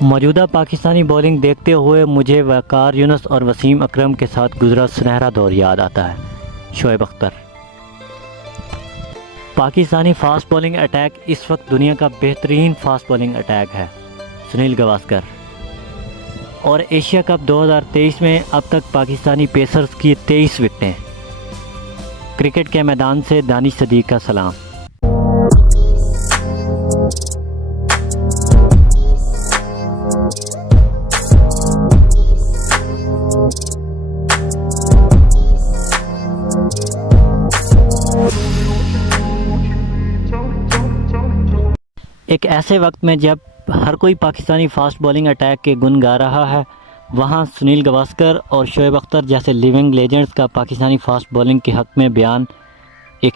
موجودہ پاکستانی بولنگ دیکھتے ہوئے مجھے وقار یونس اور وسیم اکرم کے ساتھ گزرا سنہرا دور یاد آتا ہے۔ Shoaib Akhtar. Pakistani fast bowling attack اس وقت دنیا کا بہترین فاسٹ بولنگ اٹیک ہے۔ سنیل گواسکر۔ اور ایشیا کپ 2023 میں اب تک پاکستانی پیسرز کی 23 وکٹیں۔ کرکٹ کے میدان سے دانش صدیق کا سلام۔ ایک ایسے وقت میں جب ہر کوئی پاکستانی فاسٹ بولنگ اٹیک کے گن گا رہا ہے، وہاں سنیل گواسکر اور شعیب اختر جیسے لیونگ لیجنڈز کا پاکستانی فاسٹ بولنگ کے حق میں بیان ایک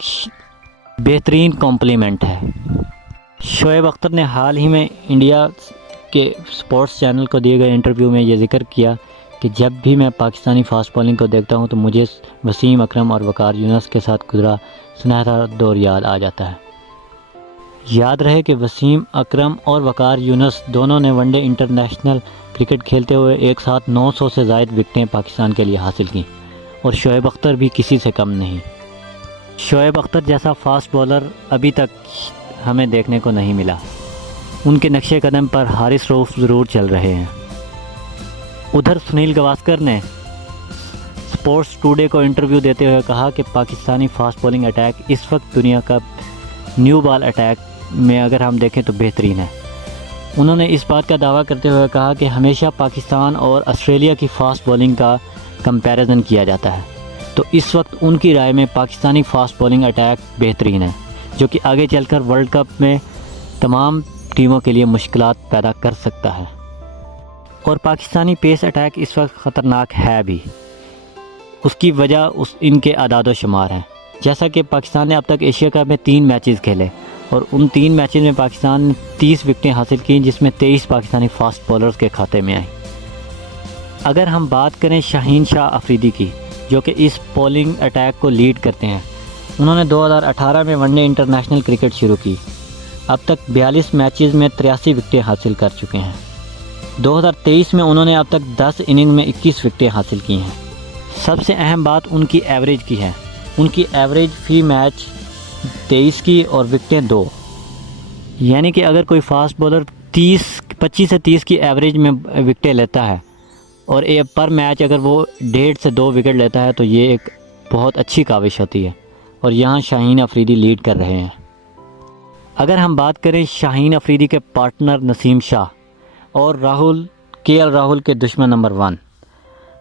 بہترین کمپلیمنٹ ہے۔ شعیب اختر نے حال ہی میں انڈیا کے سپورٹس چینل کو دیے گئے انٹرویو میں یہ ذکر کیا کہ جب بھی میں پاکستانی فاسٹ بولنگ کو دیکھتا ہوں تو مجھے وسیم اکرم اور وقار یونس کے ساتھ گزرا سنہرا دور یاد آ جاتا ہے۔ یاد رہے کہ وسیم اکرم اور وقار یونس دونوں نے ون ڈے انٹرنیشنل کرکٹ کھیلتے ہوئے ایک ساتھ 900 سے زائد وکٹیں پاکستان کے لیے حاصل کیں، اور شعیب اختر بھی کسی سے کم نہیں۔ شعیب اختر جیسا فاسٹ بولر ابھی تک ہمیں دیکھنے کو نہیں ملا۔ ان کے نقش قدم پر حارث رؤف ضرور چل رہے ہیں۔ ادھر سنیل گواسکر نے سپورٹس ٹوڈے کو انٹرویو دیتے ہوئے کہا کہ پاکستانی فاسٹ بولنگ اٹیک اس وقت دنیا کا نیو بال اٹیک میں اگر ہم دیکھیں تو بہترین ہے۔ انہوں نے اس بات کا دعویٰ کرتے ہوئے کہا کہ ہمیشہ پاکستان اور آسٹریلیا کی فاسٹ بولنگ کا کمپیریزن کیا جاتا ہے، تو اس وقت ان کی رائے میں پاکستانی فاسٹ بولنگ اٹیک بہترین ہے، جو کہ آگے چل کر ورلڈ کپ میں تمام ٹیموں کے لیے مشکلات پیدا کر سکتا ہے۔ اور پاکستانی پیس اٹیک اس وقت خطرناک ہے بھی۔ اس کی وجہ ان کے اعداد و شمار ہیں۔ جیسا کہ پاکستان نے اب تک ایشیا کپ میں 3 میچز کھیلے، اور ان 3 میچز میں پاکستان نے 30 وکٹیں حاصل کیں، جس میں 23 پاکستانی فاسٹ بولرز کے کھاتے میں آئیں۔ اگر ہم بات کریں شاہین شاہ افریدی کی، جو کہ اس بولنگ اٹیک کو لیڈ کرتے ہیں، انہوں نے 2018 میں ون ڈے انٹرنیشنل کرکٹ شروع کی۔ اب تک 42 میچز میں 83 وکٹیں حاصل کر چکے ہیں۔ 2023 میں انہوں نے اب تک 10 اننگ میں 21 وکٹیں حاصل کی ہیں۔ سب سے اہم بات ان کی ایوریج کی ہے۔ ان کی ایوریج فی میچ 23 کی اور وکٹیں 2، یعنی کہ اگر کوئی فاسٹ بولر 25 سے 30 کی ایوریج میں وکٹیں لیتا ہے اور پر میچ اگر وہ 1.5 سے 2 وکٹ لیتا ہے تو یہ ایک بہت اچھی کاوش ہوتی ہے، اور یہاں شاہین افریدی لیڈ کر رہے ہیں۔ اگر ہم بات کریں شاہین افریدی کے پارٹنر نسیم شاہ اور کے ایل راہل کے دشمن نمبر 1،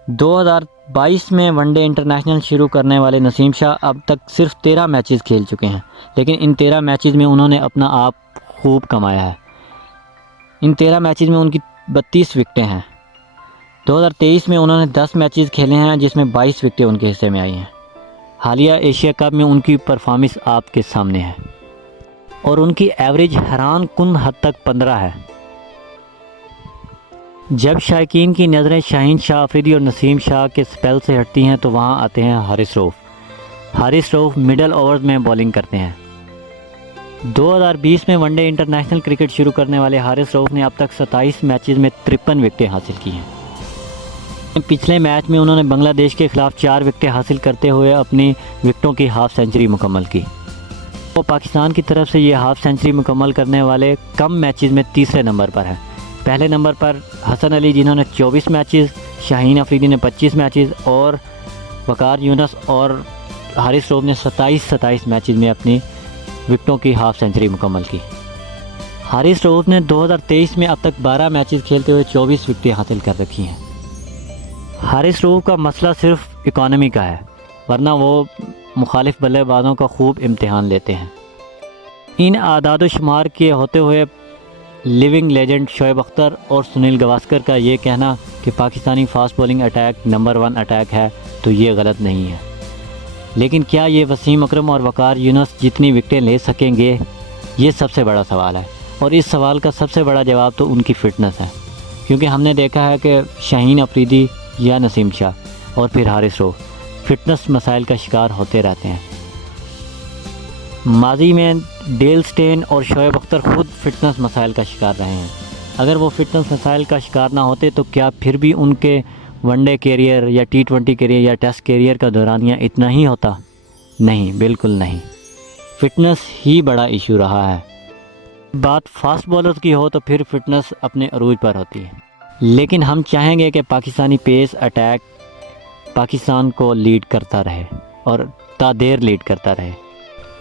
2022 میں ون ڈے انٹرنیشنل شروع کرنے والے نسیم شاہ اب تک صرف 13 میچز کھیل چکے ہیں، لیکن ان 13 میچز میں انہوں نے اپنا آپ خوب کمایا ہے۔ ان 13 میچز میں ان کی 32 وکٹیں ہیں۔ 2023 میں انہوں نے 10 میچز کھیلے ہیں، جس میں 22 وکٹیں ان کے حصے میں آئی ہیں۔ حالیہ ایشیا کپ میں ان کی پرفارمنس آپ کے سامنے ہے، اور ان کی ایوریج حیران کن حد تک 15 ہے۔ جب شائقین کی نظریں شاہین شاہ افریدی اور نسیم شاہ کے سپیل سے ہٹتی ہیں تو وہاں آتے ہیں حارث رؤف۔ حارث رؤف مڈل اوورز میں بولنگ کرتے ہیں۔ 2020 میں ون ڈے انٹرنیشنل کرکٹ شروع کرنے والے حارث رؤف نے اب تک 27 میچز میں 53 وکٹیں حاصل کی ہیں۔ پچھلے میچ میں انہوں نے بنگلہ دیش کے خلاف 4 وکٹیں حاصل کرتے ہوئے اپنی وکٹوں کی ہاف سینچری مکمل کی۔ وہ پاکستان کی طرف سے یہ ہاف سینچری مکمل کرنے والے کم میچز میں تیسرے نمبر پر ہیں۔ پہلے نمبر پر حسن علی، جنہوں نے 24 میچز، شاہین افریدی نے 25 میچز، اور وقار یونس اور حارث رؤف نے 27 میچز میں اپنی وکٹوں کی ہاف سینچری مکمل کی۔ حارث رؤف نے 2023 میں اب تک 12 میچز کھیلتے ہوئے 24 وکٹیں حاصل کر رکھی ہیں۔ حارث رؤف کا مسئلہ صرف اکانومی کا ہے، ورنہ وہ مخالف بلے بازوں کا خوب امتحان لیتے ہیں۔ ان اعداد و شمار کے ہوتے ہوئے لیونگ لیجنڈ شعیب اختر اور سنیل گواسکر کا یہ کہنا کہ Pakistani fast bowling attack number 1 attack ہے تو یہ غلط نہیں ہے، لیکن کیا یہ وسیم اکرم اور وقار یونس جتنی وکٹیں لے سکیں گے؟ یہ سب سے بڑا سوال ہے، اور اس سوال کا سب سے بڑا جواب تو ان کی فٹنس ہے، کیونکہ ہم نے دیکھا ہے کہ شاہین افریدی یا نسیم شاہ اور پھر حارث رؤف فٹنس مسائل کا شکار ہوتے رہتے ہیں۔ ماضی میں ڈیل سٹین اور شعیب اختر خود فٹنس مسائل کا شکار رہے ہیں۔ اگر وہ فٹنس مسائل کا شکار نہ ہوتے تو کیا پھر بھی ان کے ون ڈے کیریئر یا T20 کیریئر یا ٹیسٹ کیریئر کا دورانیہ اتنا ہی ہوتا؟ نہیں، بالکل نہیں۔ فٹنس ہی بڑا ایشو رہا ہے۔ بات فاسٹ بولرز کی ہو تو پھر فٹنس اپنے عروج پر ہوتی ہے، لیکن ہم چاہیں گے کہ پاکستانی پیس اٹیک پاکستان کو لیڈ کرتا رہے اور تا دیر لیڈ کرتا رہے۔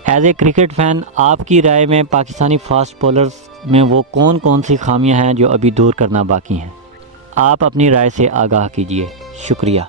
ایز اے کرکٹ فین، آپ کی رائے میں پاکستانی فاسٹ بولرز میں وہ کون سی خامیاں ہیں جو ابھی دور کرنا باقی ہیں؟ آپ اپنی رائے سے آگاہ کیجیے۔ شکریہ۔